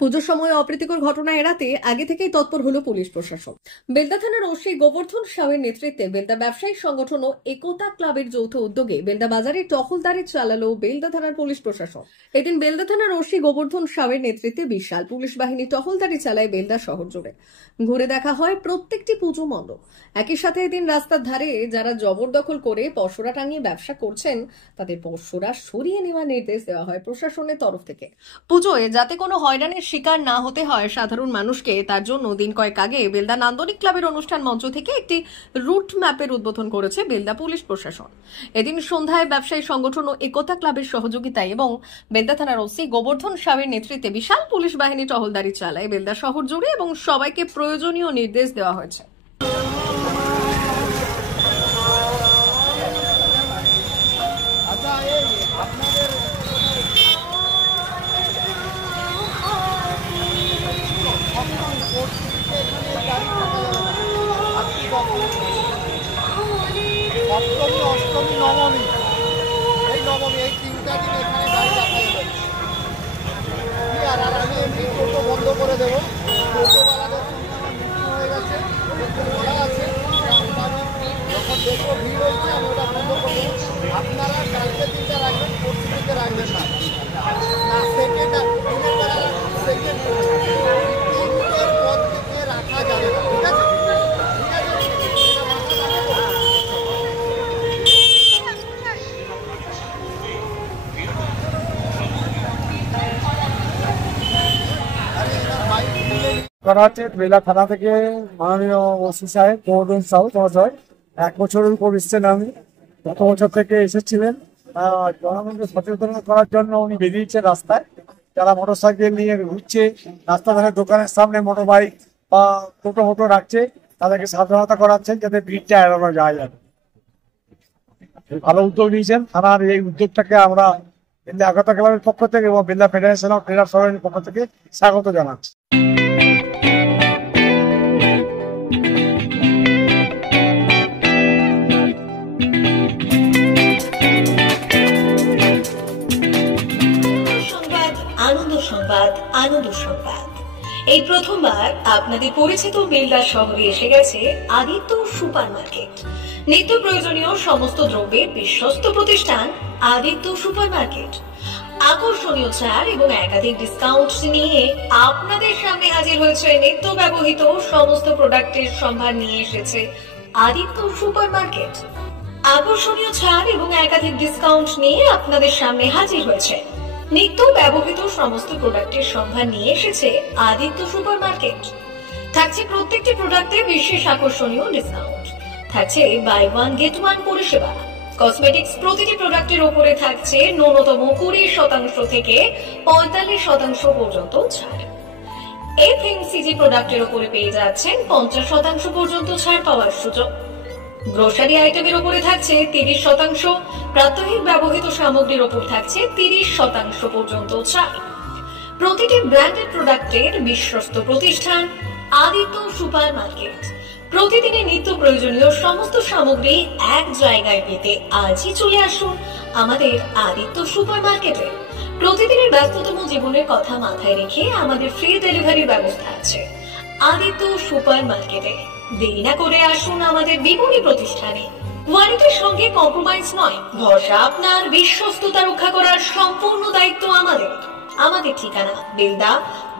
পুজোর সময় অপ্রীতিকর ঘটনা এড়াতে আগে থেকেই তৎপর হলো পুলিশ প্রশাসন। বেলদা থানার ওসি গোবর্ধন সাউয়ের নেতৃত্বে বেলদা ব্যবসায়ী সংগঠন ও একতা ক্লাবের যৌথ উদ্যোগে বেলদা বাজারে টহলদারি চালালো বেলদা থানার পুলিশ প্রশাসন। এদিন বেলদা থানার ওসি গোবর্ধন সাউয়ের নেতৃত্বে বিশাল পুলিশ বাহিনী টহলদারি চালায় বেলদা শহর জুড়ে। ঘুরে দেখা হয় প্রত্যেকটি পুজো মণ্ডপ। একই সাথে এদিন রাস্তার ধারে যারা জবরদখল করে পসরা টাঙিয়ে ব্যবসা করছেন তাদের পসরা সরিয়ে নেওয়ার নির্দেশ দেওয়া হয় প্রশাসনের তরফ থেকে। পুজোয় যাতে কোনো হয়রানির শিকার না হতে হয় সাধারণ মানুষকে, তার জন্য দিন কয়েক আগে বেলদা নান্দনিক ক্লাবের অনুষ্ঠান মঞ্চ থেকে একটি রুট ম্যাপের উদ্বোধন করেছে বেলদা পুলিশ প্রশাসন। এদিন সন্ধ্যায় ব্যবসায়ী সংগঠন ও একতা ক্লাবের সহযোগিতায় এবং বেলদা থানার ওসি গোবর্ধন সাউয়ের নেতৃত্বে বিশাল পুলিশ বাহিনী টহলদারি চালায় বেলদা শহর জুড়ে এবং সবাইকে প্রয়োজনীয় নির্দেশ দেওয়া হয়েছে। সপ্তমী, অষ্টমী, নবমী, এই তিনটা দিন এখানে গাড়ি রাখা যাবে। আর আমি এমনি টোটো বন্ধ করে দেবো। টোটোওয়ালাদের সঙ্গে আমার মিটিং হয়ে গেছে, বলা আছে যখন দেখবো ভিড় হয়েছে আমি ওটা বন্ধ করে দেবো। আপনারা কালকে দিনটা রাখবেন, পরশু দিনটা রাখবেন না। সেকেন্ড তিনটের পর থেকে রাখা যাবে না, ঠিক আছে? করা হচ্ছে বেলা থানা থেকে মাননীয় ওসি সাহেব গোবর্ধন সাউ মহাশয় 1 বছরের উপর এসেছেন। আমি গত বছর থেকে এসেছিলেন জনগণকে সচেতন করার জন্য। উনি বেরিয়েছেন রাস্তায়, যারা মোটর সাইকেল নিয়ে ঘুরছে, রাস্তা ধারে দোকানের সামনে মোটর বাইক বা টোটো রাখছে, তাদেরকে সাবধানতা করাচ্ছেন যাতে ভিড়টা এড়ানো যায়। ভালো উদ্যোগ নিয়েছেন থানার। এই উদ্যোগটাকে আমরা বেলদা একতা ক্লাবের পক্ষ থেকে এবং বেলদা ফেডারেশন অফ ট্রেডার্স সমিতির পক্ষ থেকে স্বাগত জানাচ্ছি। আনন্দ সংবাদ। এই প্রথমবার আপনাদের পরিচিত বেলদা শহরে এসে গেছে আদিত্য সুপার মার্কেট। নিত্য প্রয়োজনীয় সমস্ত দ্রব্যের বিশ্বস্ত প্রতিষ্ঠান আদিত্য সুপার মার্কেট। আকর্ষণীয় ছাড় এবং একাধিক ডিসকাউন্ট নিয়ে আপনাদের সামনে হাজির হয়েছে। নিত্য ব্যবহৃত সমস্ত প্রোডাক্টের সম্ভার নিয়ে এসেছে আদিত্য সুপার মার্কেট। আকর্ষণীয় ছাড় এবং একাধিক ডিসকাউন্ট নিয়ে আপনাদের সামনে হাজির হয়েছে। নিত্য ব্যবহৃত সমস্ত প্রোডাক্টের সম্ভার নিয়ে এসেছে আদিত্য সুপার মার্কেট। থাকছে প্রত্যেকটি প্রোডাক্টে বিশেষ আকর্ষণীয় ডিসকাউন্ট। থাকছে বাই ওয়ান গেট ওয়ান পরিষেবা। কসমেটিক্স প্রতিটি প্রোডাক্টের উপরে থাকছে ন্যূনতম 20% থেকে 45% পর্যন্ত ছাড়। এফএমসিজি প্রোডাক্টের উপরে পেয়ে যাচ্ছেন 50% পর্যন্ত ছাড় পাওয়ার সুযোগ। গ্রোসারি আইটেমের উপরে থাকছে 30%, প্রাত্যহিক ব্যবহৃত সামগ্রীর উপর থাকছে 30% পর্যন্ত ছাড়। প্রতিটি ব্র্যান্ডেড প্রোডাক্টের বিশ্বস্ত প্রতিষ্ঠান আদিত্য সুপার মার্কেট। প্রতিদিনের নিত্য প্রয়োজনীয় সমস্ত সামগ্রী এক জায়গায় পেতে আজই চলে আসুন আমাদের আদিত্য সুপার মার্কেটে। প্রতিদিনের ব্যস্ততম জীবনের কথা মাথায় রেখে আমাদের ফ্রি ডেলিভারির ব্যবস্থা আছে আদিত্য সুপার মার্কেটে। দেরি না করে আসুন আমাদের বিপণী প্রতিষ্ঠানে। কোয়ালিটির সঙ্গে কম্প্রোমাইজ নয়, ভরসা আপনার, বিশ্বস্ততা রক্ষা করার সম্পূর্ণ দায়িত্ব আমাদের। আমাদের ঠিকানা বেলদা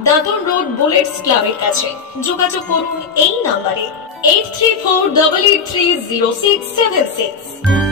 দাদন রোড বুলেটস ক্লাবের কাছে। যোগাযোগ করুন এই নাম্বারে 8348830676।